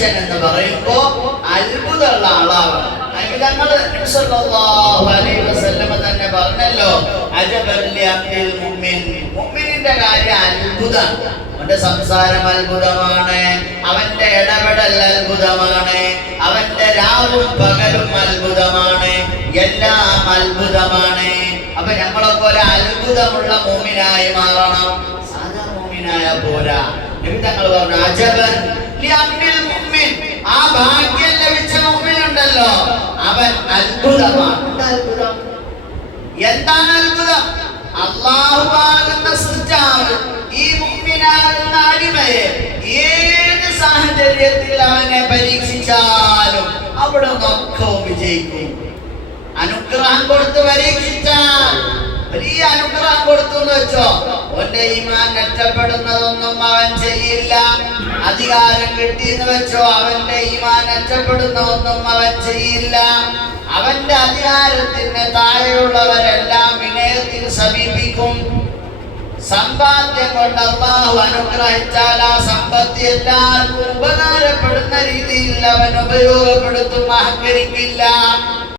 മനുഷ്യൻ എന്ന് പറയുമ്പോ അത്ഭുതമുള്ള ആളാണ്. തന്നെ പറഞ്ഞല്ലോ, മുഅ്മിനിന്റെ കാര്യം അത്ഭുതമാണ്. അവന്റെ സംസാരം അത്ഭുതമാണ്, അവന്റെ ഇടപെടൽ അത്ഭുതമാണ്, അവന്റെ രാവും പകലും അത്ഭുതമാണ്, എല്ലാം അത്ഭുതമാണ്. അപ്പൊ നമ്മളൊക്കെ ഒരു അത്ഭുതമുള്ള മുഅ്മിനായി മാറണം. സാധാ മുഅ്മിനായ പോരാ. നബി തങ്ങൾ പറഞ്ഞു, അജബൻ ലിഅംരിൽ മുഅ്മിൻ, ആ ഭാഗ്യം ലഭിച്ച മുഅ്മിനുണ്ടല്ലോ അവൻ അത്ഭുതമാണ്. അത്ഭുതം എന്താണ്? അത്ഭുതം അല്ലാഹുവാകുന്ന സൃഷ്ടാവ് ഈ മുഅ്മിനാകുന്ന അടിമയെ ഏത് സാഹചര്യത്തിൽ അവനെ പരീക്ഷിച്ചാലും അവിടെ നിന്നൊക്കെ വിജയിക്കും. അനുഗ്രഹം കൊടുത്ത് പരീക്ഷിച്ചാൽ, വലിയ അനുഗ്രഹം കൊടുത്തു എന്ന് വെച്ചോ, അവന്റെ ഈമാൻ നഷ്ടപ്പെടുന്നതൊന്നും അവൻ ചെയ്യില്ല. അധികാരം കിട്ടിയെന്ന് വെച്ചോ, അവന്റെ ഈമാൻ നഷ്ടപ്പെടുന്നതൊന്നും അവൻ ചെയ്യില്ല. അവന്റെ അധികാരത്തിന് താഴെയുള്ളവരെല്ലാം വിനയത്തിൽ സമീപിക്കും. സമ്പാദ്യം കൊണ്ട് അല്ലാഹു അനുഗ്രഹിച്ചാൽ ആ സമ്പത്ത് എല്ലാവർക്കും ഉപകാരപ്പെടുന്ന രീതിയിൽ അവൻ ഉപയോഗപ്പെടുത്തും, അഹങ്കരിക്കില്ല.